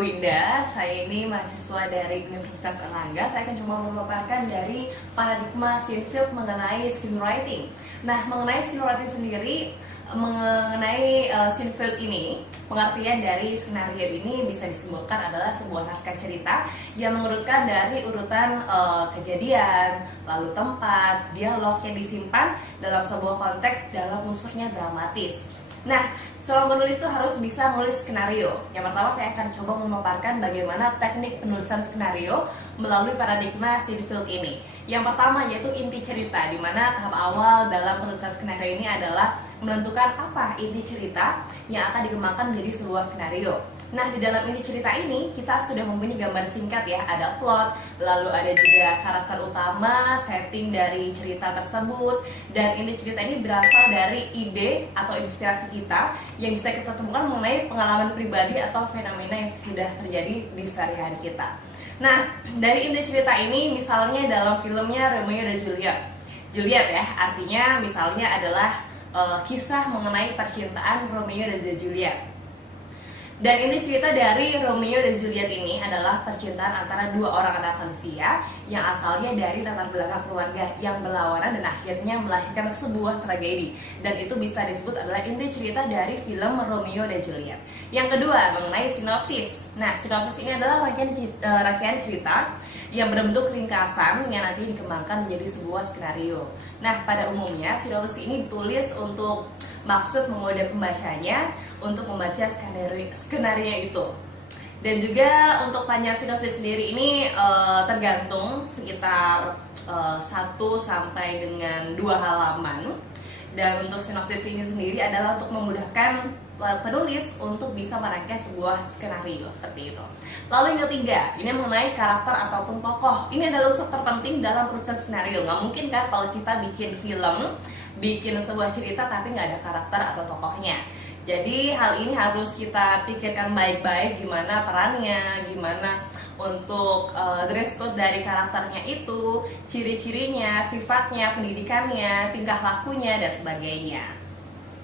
Winda, saya ini mahasiswa dari Universitas Erlangga. Saya akan coba memaparkan dari paradigma Sinfield mengenai screenwriting. Nah, mengenai screenwriting sendiri, mengenai Sinfield ini, pengertian dari skenario ini bisa disimpulkan adalah sebuah naskah cerita yang mengurutkan dari urutan kejadian, lalu tempat, dialog yang disimpan dalam sebuah konteks dalam unsurnya dramatis. Nah, seorang penulis itu harus bisa menulis skenario. Yang pertama saya akan coba memaparkan bagaimana teknik penulisan skenario melalui paradigma Sinfield ini. Yang pertama yaitu inti cerita, di mana tahap awal dalam penulisan skenario ini adalah menentukan apa inti cerita yang akan dikembangkan menjadi sebuah skenario. Nah, di dalam inti cerita ini kita sudah mempunyai gambar singkat ya, ada plot, lalu ada juga karakter utama, setting dari cerita tersebut, dan inti cerita ini berasal dari ide atau inspirasi kita yang bisa kita temukan mengenai pengalaman pribadi atau fenomena yang sudah terjadi di sehari-hari kita. Nah, dari inti cerita ini misalnya dalam filmnya Romeo dan Juliet ya, artinya misalnya adalah kisah mengenai percintaan Romeo dan Juliet. Dan inti cerita dari Romeo dan Juliet ini adalah percintaan antara dua orang anak manusia yang asalnya dari latar belakang keluarga yang berlawanan dan akhirnya melahirkan sebuah tragedi. Dan itu bisa disebut adalah inti cerita dari film Romeo dan Juliet. Yang kedua, mengenai sinopsis. Nah, sinopsis ini adalah rangkaian cerita yang berbentuk ringkasan yang nanti dikembangkan menjadi sebuah skenario. Nah, pada umumnya sinopsis ini ditulis untuk maksud menggoda pembacanya untuk membaca skenario itu. Dan juga untuk panjang sinopsis sendiri ini tergantung sekitar 1 sampai dengan 2 halaman. Dan untuk sinopsis ini sendiri adalah untuk memudahkan penulis untuk bisa merangkai sebuah skenario seperti itu. Lalu yang ketiga, ini mengenai karakter ataupun tokoh. Ini adalah unsur terpenting dalam penulisan skenario. Nggak mungkin kan kalau kita bikin film, bikin sebuah cerita tapi nggak ada karakter atau tokohnya. Jadi hal ini harus kita pikirkan baik-baik, gimana perannya, gimana untuk dress code dari karakternya itu, ciri-cirinya, sifatnya, pendidikannya, tingkah lakunya, dan sebagainya.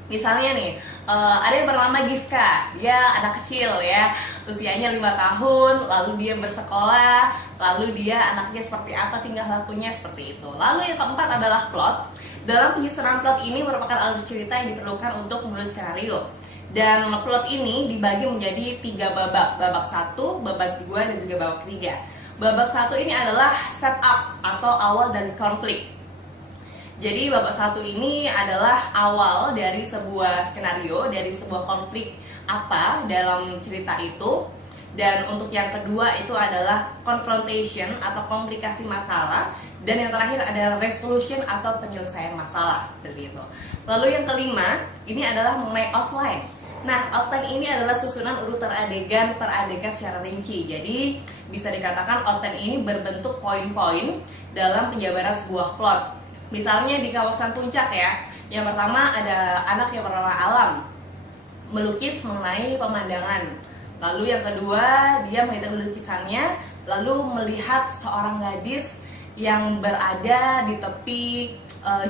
Misalnya nih, ada yang bernama Giska, dia anak kecil ya, usianya 5 tahun, lalu dia bersekolah, lalu dia anaknya seperti apa, tingkah lakunya seperti itu. Lalu yang keempat adalah plot. Dalam penyusunan plot ini merupakan alur cerita yang diperlukan untuk menulis skenario. Dan plot ini dibagi menjadi 3 babak, babak 1, babak 2, dan juga babak 3. Babak 1 ini adalah setup atau awal dari konflik. Jadi babak 1 ini adalah awal dari sebuah skenario, dari sebuah konflik apa dalam cerita itu. Dan untuk yang kedua itu adalah confrontation atau komplikasi masalah. Dan yang terakhir adalah resolution atau penyelesaian masalah, seperti itu. Lalu yang kelima, ini adalah mengenai outline. Nah, outline ini adalah susunan urutan adegan per adegan secara rinci. Jadi bisa dikatakan outline ini berbentuk poin-poin dalam penjabaran sebuah plot. Misalnya di kawasan puncak ya, yang pertama ada anak yang bernama Alam melukis mengenai pemandangan. Lalu yang kedua dia menghitung lukisannya, lalu melihat seorang gadis yang berada di tepi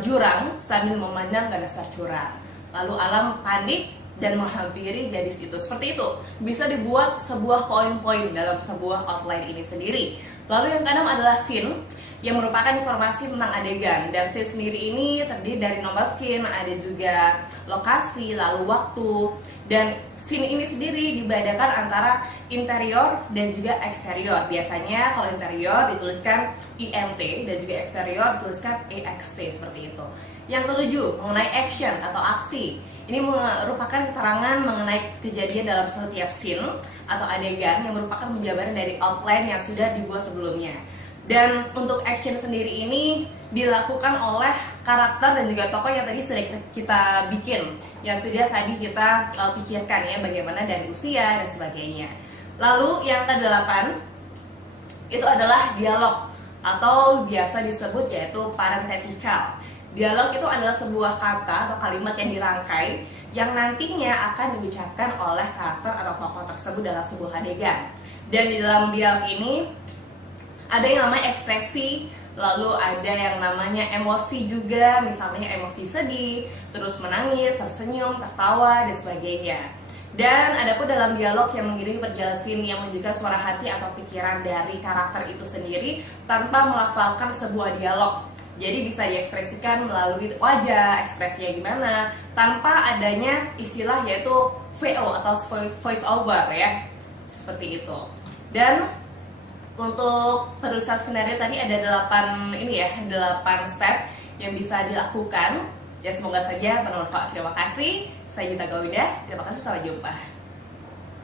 jurang sambil memandang ke dasar jurang. Lalu Alam panik dan menghampiri gadis itu. Seperti itu bisa dibuat sebuah poin-poin dalam sebuah outline ini sendiri. Lalu yang keenam adalah scene, yang merupakan informasi tentang adegan. Dan scene sendiri ini terdiri dari nomor scene, ada juga lokasi, lalu waktu. Dan scene ini sendiri dibedakan antara interior dan juga eksterior. Biasanya kalau interior dituliskan INT dan juga eksterior dituliskan EXT, seperti itu. Yang ketujuh, mengenai action atau aksi. Ini merupakan keterangan mengenai kejadian dalam setiap scene atau adegan yang merupakan penjabaran dari outline yang sudah dibuat sebelumnya. Dan untuk action sendiri ini dilakukan oleh karakter dan juga tokoh yang tadi sudah kita bikin, yang sudah tadi kita pikirkan ya, bagaimana dari usia dan sebagainya. Lalu yang ke-8 itu adalah dialog atau biasa disebut yaitu parenthetical. Dialog itu adalah sebuah kata atau kalimat yang dirangkai yang nantinya akan diucapkan oleh karakter atau tokoh tersebut dalam sebuah adegan. Dan di dalam dialog ini ada yang namanya ekspresi, lalu ada yang namanya emosi juga, misalnya emosi sedih, terus menangis, tersenyum, tertawa, dan sebagainya. Dan ada pun dalam dialog yang mengiringi perjalanan scene yang menunjukkan suara hati atau pikiran dari karakter itu sendiri tanpa melafalkan sebuah dialog. Jadi bisa diekspresikan melalui wajah, ekspresinya gimana, tanpa adanya istilah yaitu VO atau voice over ya. Seperti itu. Dan untuk penulisan skenario tadi ada 8 step yang bisa dilakukan. Ya semoga saja bermanfaat. Terima kasih. Saya Gita Gawida. Terima kasih, sampai jumpa.